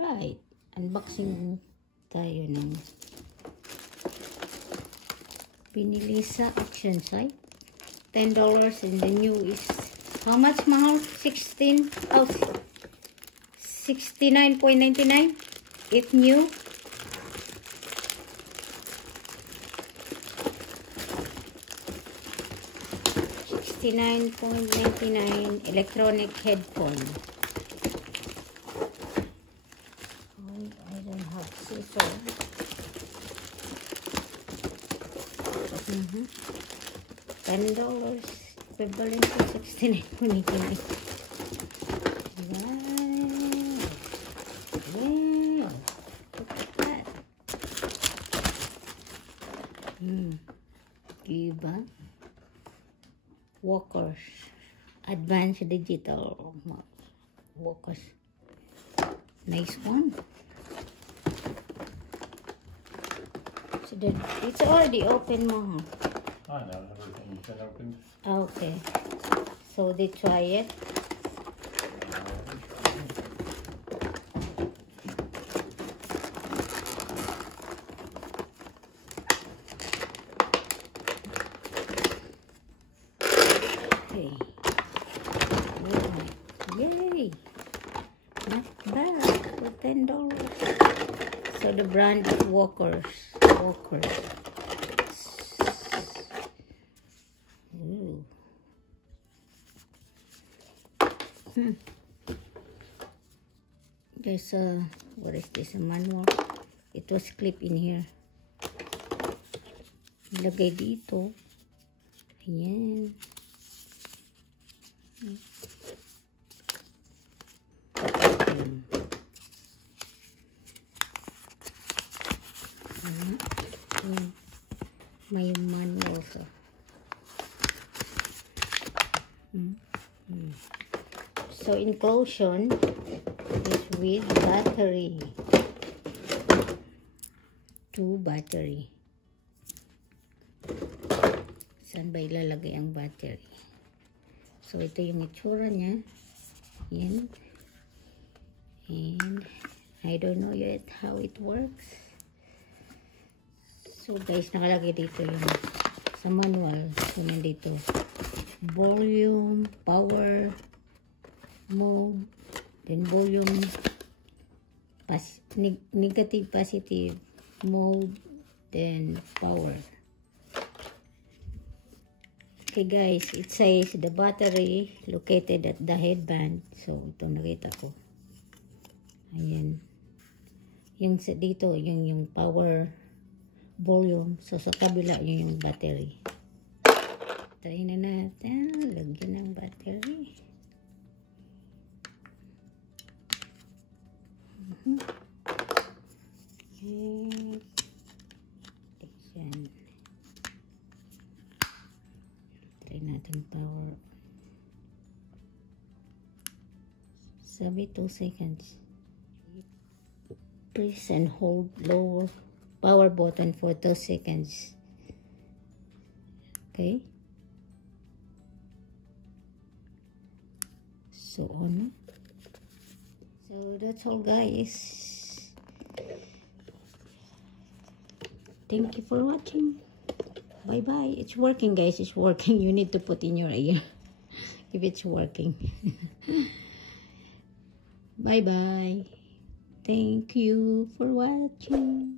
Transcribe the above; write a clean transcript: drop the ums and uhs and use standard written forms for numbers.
Right. Unboxing tayo ng pinili sa auction site. $10 and the new is how much, mahal? 69.99 if new. $69.99 electronic headphone. I don't have scissors. $10 equivalent to 69.99. Wow. Look at that. Diba? Walkers. Advanced digital walkers. Nice one. So it's already open mo, huh? I know, everything has been opened. Okay. So they try it. Okay. Yay! Not bad for $10. So the brand is Walkers. Ooh. There's a, what is this, a manual? It was clipped in here. Ilagay dito. Ayan. May manual sa. So inclusion is with battery. 2 battery. Saan ba ilalagay ang battery? So ito yung itsura niya. Yan. And I don't know yet how it works. So guys, nakalagay dito yung sa manual. So nandito volume, power, mode, then volume, negative, positive, mode, then power. Okay guys, it says the battery located at the headband. So ito nakita ko. Ayan. Yung dito, yung power, volume. So sa kabila yung battery. Try na natin. Lagyan ng battery. Okay. Ayan. Try natin power. Sabi 2 seconds. Press and hold lower power button for 2 seconds. Okay. So on. So that's all guys. Thank you for watching. Bye bye. It's working guys. It's working. You need to put in your ear if it's working. Bye bye. Thank you for watching.